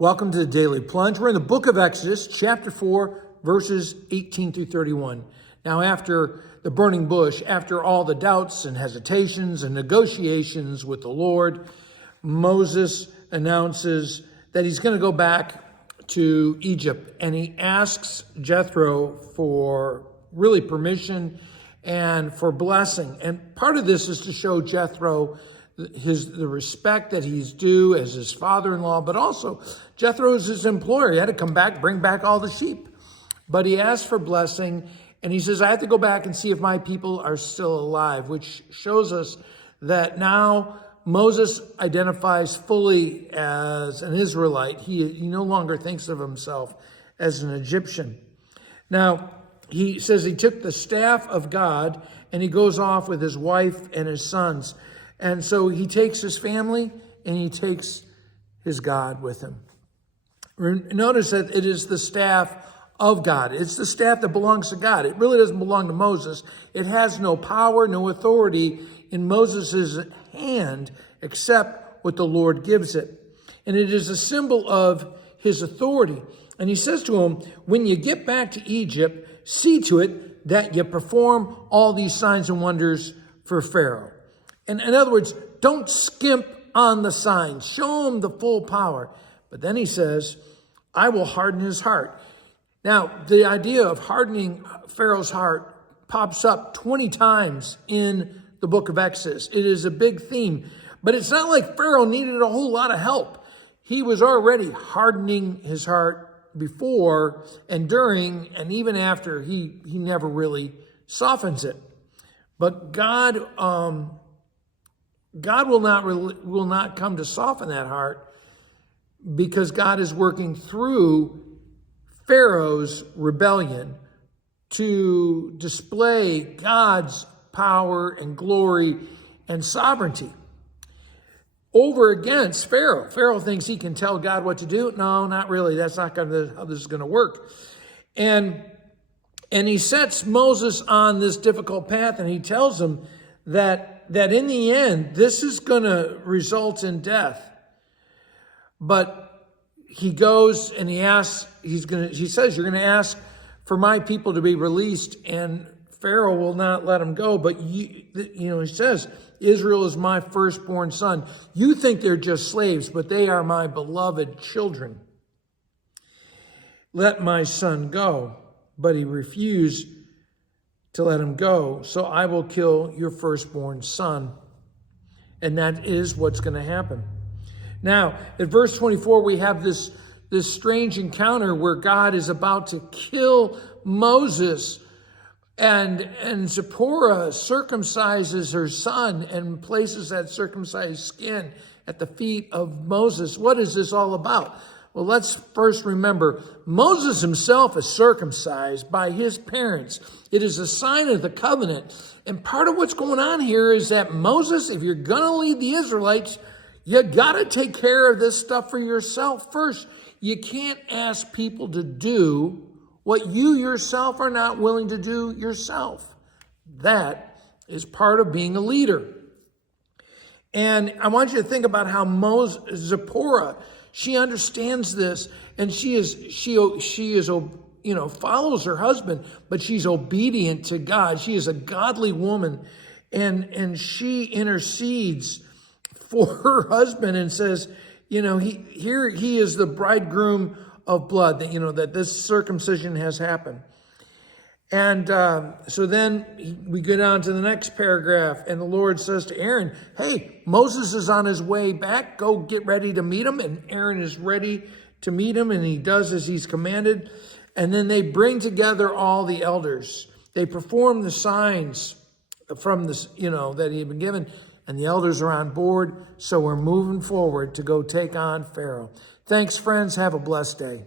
Welcome to the Daily Plunge. We're in the book of Exodus, chapter 4, verses 18 through 31. Now, after the burning bush, after all the doubts and hesitations and negotiations with the Lord, Moses announces that he's going to go back to Egypt, and he asks Jethro for really permission and for blessing. And part of this is to show Jethro the respect that he's due as his father-in-law, but also Jethro is his employer. He had to come back, bring back all the sheep. But he asked for blessing, and he says, I have to go back and see if my people are still alive, which shows us that now Moses identifies fully as an Israelite. He no longer thinks of himself as an Egyptian. Now, he says he took the staff of God, and he goes off with his wife and his sons. And so he takes his family and he takes his God with him. Notice that it is the staff of God. It's the staff that belongs to God. It really doesn't belong to Moses. It has no power, no authority in Moses' hand except what the Lord gives it. And it is a symbol of his authority. And he says to him, when you get back to Egypt, see to it that you perform all these signs and wonders for Pharaoh. And in other words, don't skimp on the signs. Show him the full power. But then he says, I will harden his heart. Now, the idea of hardening Pharaoh's heart pops up 20 times in the book of Exodus. It is a big theme. But it's not like Pharaoh needed a whole lot of help. He was already hardening his heart before and during and even after. He never really softens it. But God will not come to soften that heart because God is working through Pharaoh's rebellion to display God's power and glory and sovereignty over against Pharaoh. Pharaoh thinks he can tell God what to do. No, not really. That's not how this is going to work. And he sets Moses on this difficult path, and he tells him that in the end, this is going to result in death. But he goes and he asks, he says, you're going to ask for my people to be released, and Pharaoh will not let him go. But he says, Israel is my firstborn son. You think they're just slaves, but they are my beloved children. Let my son go. But he refused to let him go, so I will kill your firstborn son. And that is what's going to happen. Now, at verse 24, we have this strange encounter where God is about to kill Moses, and Zipporah circumcises her son and places that circumcised skin at the feet of Moses. What is this all about? Well, let's first remember, Moses himself is circumcised by his parents. It is a sign of the covenant. And part of what's going on here is that Moses, if you're going to lead the Israelites, you got to take care of this stuff for yourself first. You can't ask people to do what you yourself are not willing to do yourself. That is part of being a leader. And I want you to think about how Zipporah, she understands this, and she follows her husband, but she's obedient to God. She is a godly woman, and she intercedes for her husband and says, he is the bridegroom of blood, that this circumcision has happened. And so then we go down to the next paragraph, and the Lord says to Aaron, hey, Moses is on his way back. Go get ready to meet him. And Aaron is ready to meet him, and he does as he's commanded. And then they bring together all the elders. They perform the signs from this, that he had been given, and the elders are on board. So we're moving forward to go take on Pharaoh. Thanks, friends. Have a blessed day.